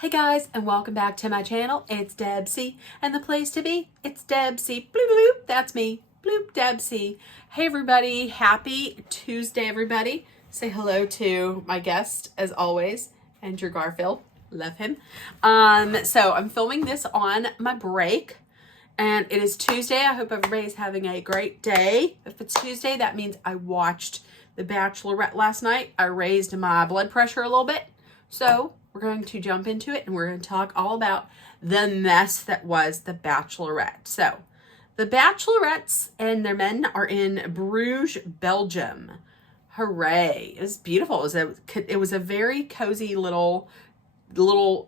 Hey guys, and welcome back to my channel. It's Deb C, and the place to be, it's Deb C. Bloop bloop, that's me. Bloop Deb C. Hey everybody, happy Tuesday everybody. Say hello to my guest as always, Andrew Garfield. Love him. So I'm filming this on my break, and it is Tuesday. I hope everybody's having a great day. If it's Tuesday, that means I watched The Bachelorette last night. I raised my blood pressure a little bit. So we're going to jump into it and we're going to talk all about the mess that was The Bachelorette. So the Bachelorettes and their men are in Bruges, Belgium. Hooray. It was beautiful. It was a very cozy little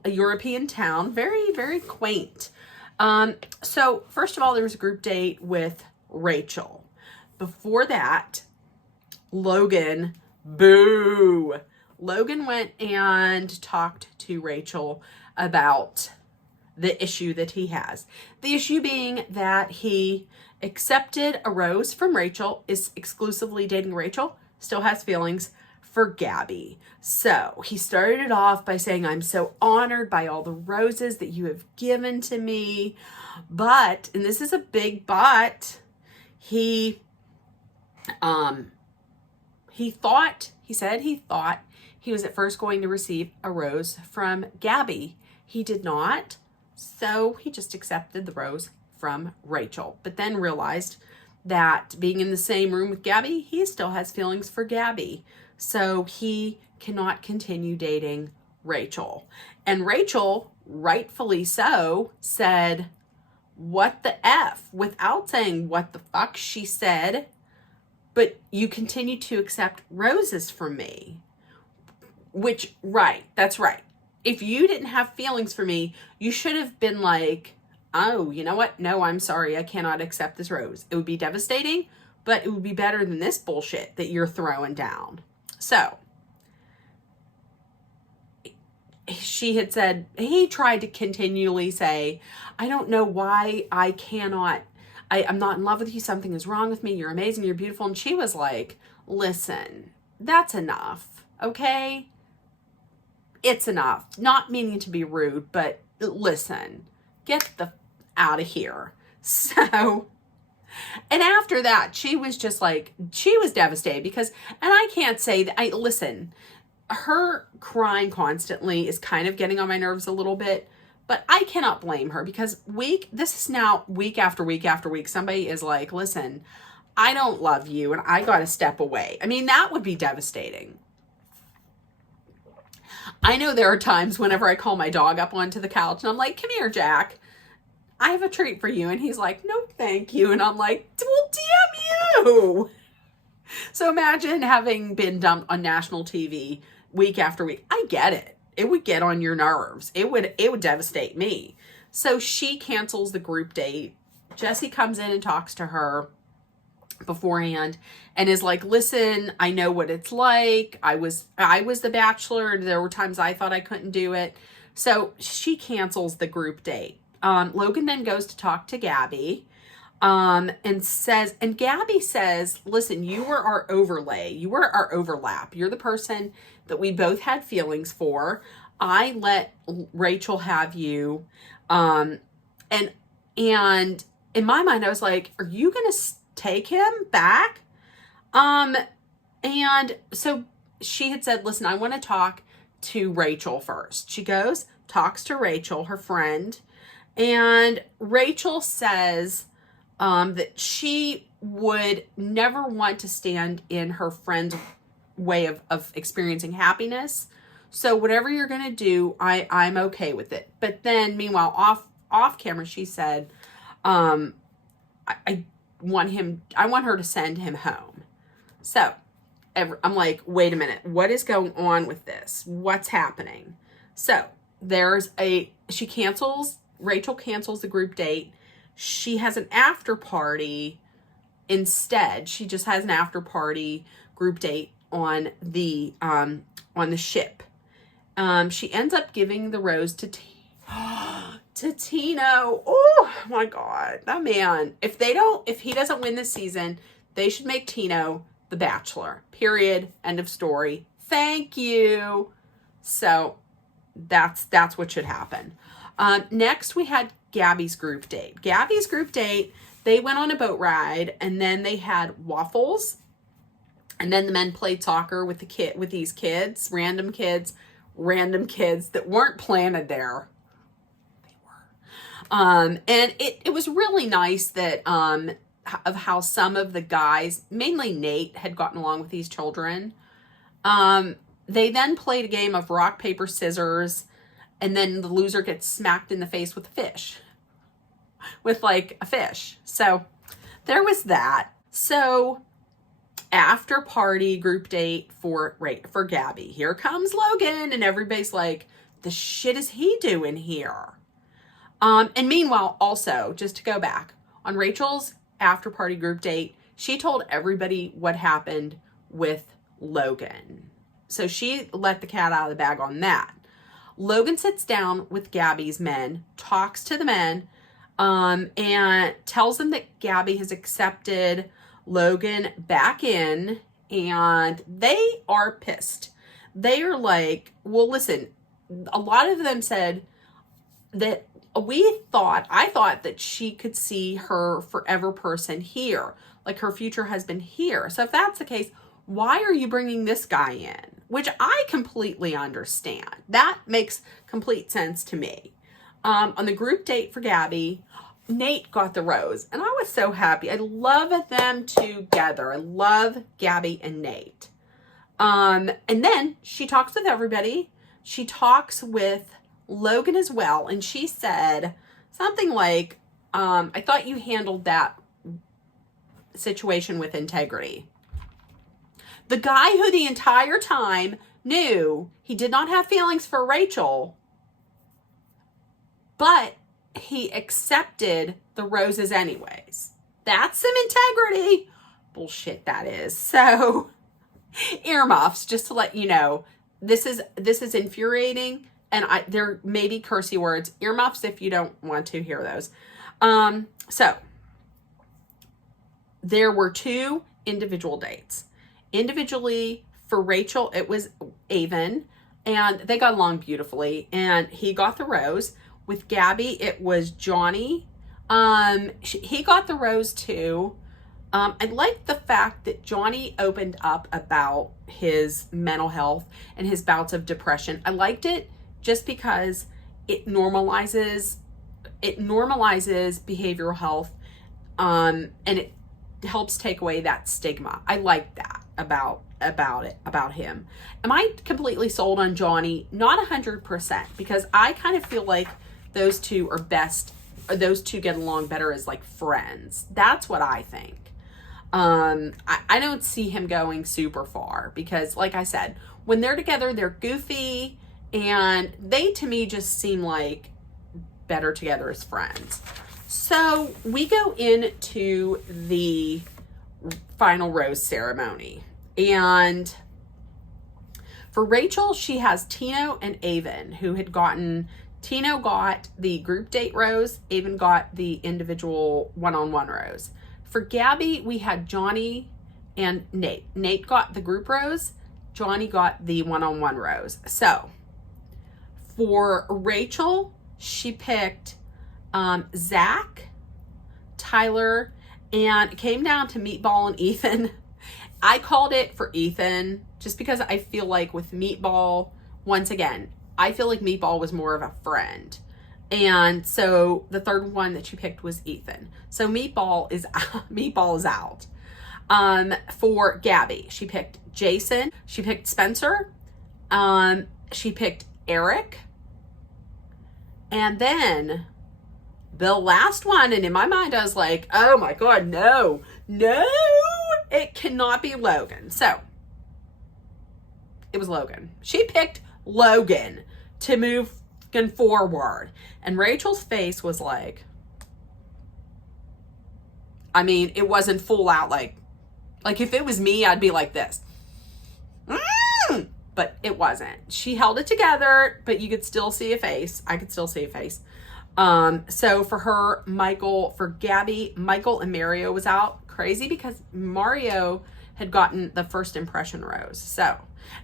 European town. Very, very quaint. So first of all, there was a group date with Rachel. Before that, Logan, boo. Logan went and talked to Rachel about the issue that he has. The issue being that he accepted a rose from Rachel, is exclusively dating Rachel, still has feelings for Gabby. So he started it off by saying, I'm so honored by all the roses that you have given to me. But, and this is a big but, he said he thought he was at first going to receive a rose from Gabby. He did not, so he just accepted the rose from Rachel, but then realized that being in the same room with Gabby, he still has feelings for Gabby, so he cannot continue dating Rachel. And Rachel, rightfully so, said, what the F? Without saying what the fuck, she said, but you continue to accept roses from me. Which, right, that's right. If you didn't have feelings for me, you should have been like, oh, you know what? No, I'm sorry. I cannot accept this rose. It would be devastating, but it would be better than this bullshit that you're throwing down. So she had said, he tried to continually say, I don't know why I cannot, I'm not in love with you. Something is wrong with me. You're amazing. You're beautiful. And she was like, listen, that's enough. Okay. It's enough. Not meaning to be rude, but listen, get the out of here. So, and after that, she was just like, she was devastated because, and I can't say that, listen, her crying constantly is kind of getting on my nerves a little bit, but I cannot blame her because this is now week after week after week. Somebody is like, listen, I don't love you and I got to step away. I mean, that would be devastating. I know there are times whenever I call my dog up onto the couch and I'm like, come here, Jack, I have a treat for you. And he's like, no, thank you. And I'm like, well, damn you. So imagine having been dumped on national TV week after week. I get it. It would get on your nerves. It would devastate me. So she cancels the group date. Jesse comes in and talks to her beforehand and is like, listen, I know what it's like. I was the bachelor and there were times I thought I couldn't do it. So she cancels the group date. Logan then goes to talk to Gabby and Gabby says, listen, you were our overlay. You were our overlap. You're the person that we both had feelings for. I let Rachel have you. And in my mind, I was like, are you going to take him back? And so she had said, listen, I want to talk to Rachel first. She goes, talks to Rachel, her friend, and Rachel says, that she would never want to stand in her friend's way of experiencing happiness. So whatever you're going to do, I'm okay with it. But then meanwhile, off camera, she said, I want her to send him home. So I'm like, wait a minute, what is going on with this? What's happening? So Rachel cancels the group date. She has an after party instead. She just has an after party group date on the ship. She ends up giving the rose to Tino. Oh my God, that man. If he doesn't win this season, they should make Tino the Bachelor. Period. End of story. Thank you. So That's what should happen. Next, we had Gabby's group date. Gabby's group date, they went on a boat ride, and then they had waffles, and then the men played soccer with these kids, random kids that weren't planted there. They were. And it was really nice that of how some of the guys, mainly Nate, had gotten along with these children. They then played a game of rock, paper, scissors, and then the loser gets smacked in the face with a fish. With like a fish. So there was that. So after party group date for Gabby. Here comes Logan, and everybody's like, the shit is he doing here? And meanwhile, also, just to go back, on Rachel's after party group date, she told everybody what happened with Logan. So she let the cat out of the bag on that. Logan sits down with Gabby's men, talks to the men, and tells them that Gabby has accepted Logan back in, and they are pissed. They are like, well, listen, a lot of them said that I thought that she could see her forever person here, like her future husband here. So if that's the case, why are you bringing this guy in? Which I completely understand. That makes complete sense to me. On the group date for Gabby, Nate got the rose, and I was so happy. I love them together. I love Gabby and Nate. And then she talks with everybody. She talks with Logan as well, and she said something like, I thought you handled that situation with integrity. The guy who the entire time knew he did not have feelings for Rachel, but he accepted the roses anyways. That's some integrity. Bullshit, that is. So, earmuffs, just to let you know, this is infuriating, and there may be cursey words. Earmuffs if you don't want to hear those. So, there were 2 individual dates. Individually, for Rachel, it was Avon, and they got along beautifully, and he got the rose. With Gabby, it was Johnny. He got the rose too. I liked the fact that Johnny opened up about his mental health and his bouts of depression. I liked it just because it normalizes behavioral health, and it helps take away that stigma. I like that about him. Am I completely sold on Johnny? Not 100%, because I kind of feel like those two are best, or those two get along better as like friends. That's what I think. I don't see him going super far, because like I said, when they're together, they're goofy, and they to me just seem like better together as friends. So we go into the final rose ceremony, and for Rachel, she has Tino and Avon, who had gotten, Tino got the group date rose, Avon got the individual one-on-one rose. For Gabby, we had Johnny and Nate. Nate got the group rose, Johnny got the one-on-one rose. So for Rachel, she picked Zach, Tyler, and it came down to Meatball and Ethan. I called it for Ethan just because I feel like with Meatball, once again, I feel like Meatball was more of a friend. And so the third one that she picked was Ethan. So Meatball is out. For Gabby, she picked Jason, she picked Spencer, she picked Eric, and then the last one, and in my mind I was like, oh my God, no, it cannot be Logan. So it was Logan. She picked Logan to move forward. And Rachel's face was like, I mean, it wasn't full out like if it was me, I'd be like this. But it wasn't. She held it together, but you could still see a face. I could still see a face. So for her, for Gabby, Michael and Mario was out. Crazy, because Mario had gotten the first impression rose. So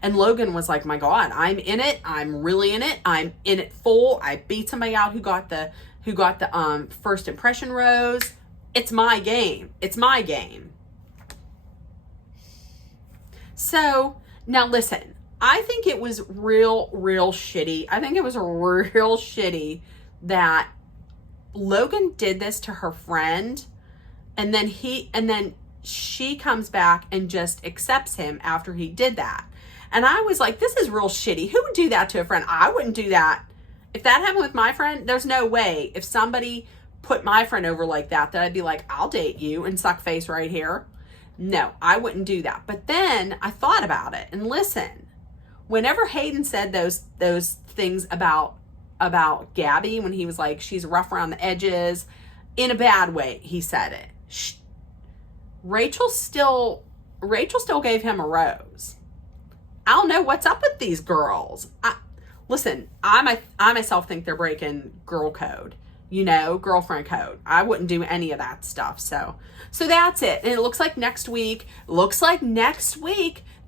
And Logan was like, my God, I'm in it. I'm really in it. I'm in it full. I beat somebody out who got the first impression rose. It's my game. It's my game. So now listen, I think it was real shitty. I think it was real shitty that Logan did this to her friend, and then she comes back and just accepts him after he did that. And I was like, this is real shitty. Who would do that to a friend? I wouldn't do that. If that happened with my friend, there's no way. If somebody put my friend over like that I'd be like, I'll date you and suck face right here. No, I wouldn't do that. But then I thought about it, and listen, whenever Hayden said those things about Gabby, when he was like, she's rough around the edges, in a bad way, he said it. Rachel still gave him a rose. I don't know what's up with these girls. Listen, I myself think they're breaking girl code, girlfriend code. I wouldn't do any of that stuff. So that's it. And it looks like next week,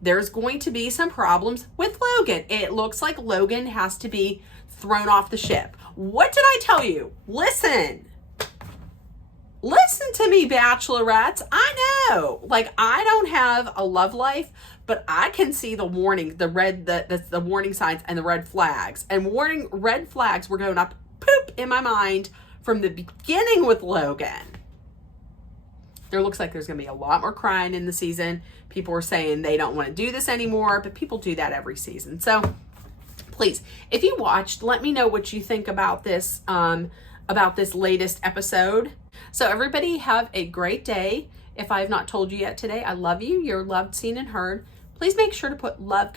there's going to be some problems with Logan. It looks like Logan has to be thrown off the ship. What did I tell you? Listen to me, Bachelorettes. I know, like, I don't have a love life, but I can see the warning, the warning signs and the red flags. And red flags were going up poop in my mind from the beginning with Logan. There looks like there's going to be a lot more crying in the season. People are saying they don't want to do this anymore, but people do that every season. So please, if you watched, let me know what you think about this latest episode. So everybody have a great day. If I have not told you yet today, I love you. You're loved, seen, and heard. Please make sure to put love,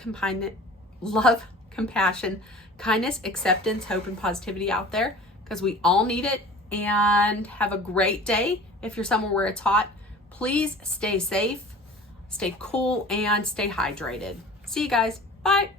compassion, kindness, acceptance, hope, and positivity out there, because we all need it. And have a great day. If you're somewhere where it's hot, please stay safe, stay cool, and stay hydrated. See you guys. Bye.